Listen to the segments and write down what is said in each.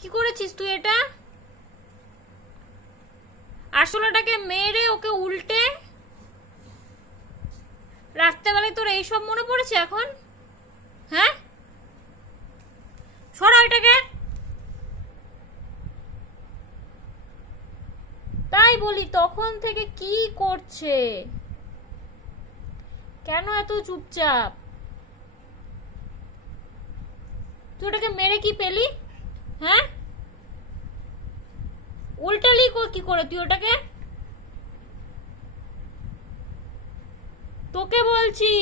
কি করেছিস তুই এটা? আসলেটাকে মেরে ওকে উল্টে রাত্রেবেলায় তোর এইসব মনে পড়েছে এখন? হ্যাঁ, সরা এটাকে। তাই বলি তখন থেকে কি করছে, কেন এত চুপচাপ? তুই ওটাকে মেরে কি পেলি? হ্যাঁ, উল্টালি কি করে তুই ওটাকে? তোকে বলছি।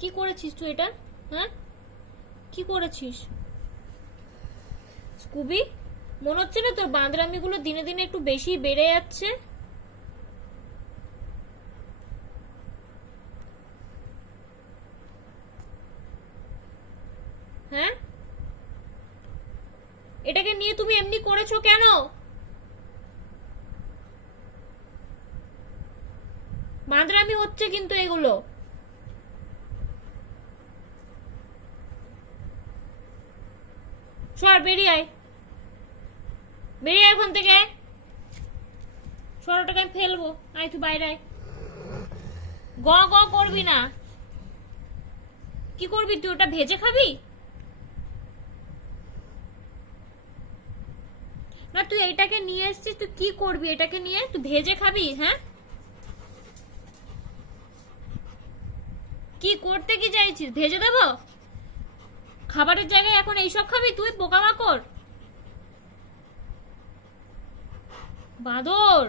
কি করেছিস তুই এটা? হ্যাঁ, কি করেছিস? স্কুবি, মনে হচ্ছে না তোর বাঁদরামিগুলো দিনে দিনে একটু বেশি বেড়ে যাচ্ছে? হ্যাঁ, এটাকে নিয়ে তুমি এমনি করেছো কেন? বাঁদরামি হচ্ছে কিন্তু এগুলো। সর, বেরিয়ে আয়, বেরিয়ে আয় ওখান থেকে। সরটাকে আমি ফেলবো। আয় তুই বাইরে আয়। গ গ করবি না। কি করবি তুই? ওটা ভেজে খাবি না? তুই এটাকে নিয়ে এসছিস, তুই কি করবি এটাকে নিয়ে? তুই ভেজে খাবি? হ্যাঁ, কি করতে কি চাইছিস? ভেজে দেবো? খাবারের জায়গায় এখন এইসব খাবি তুই? পোকামাকড়, বাঁদর।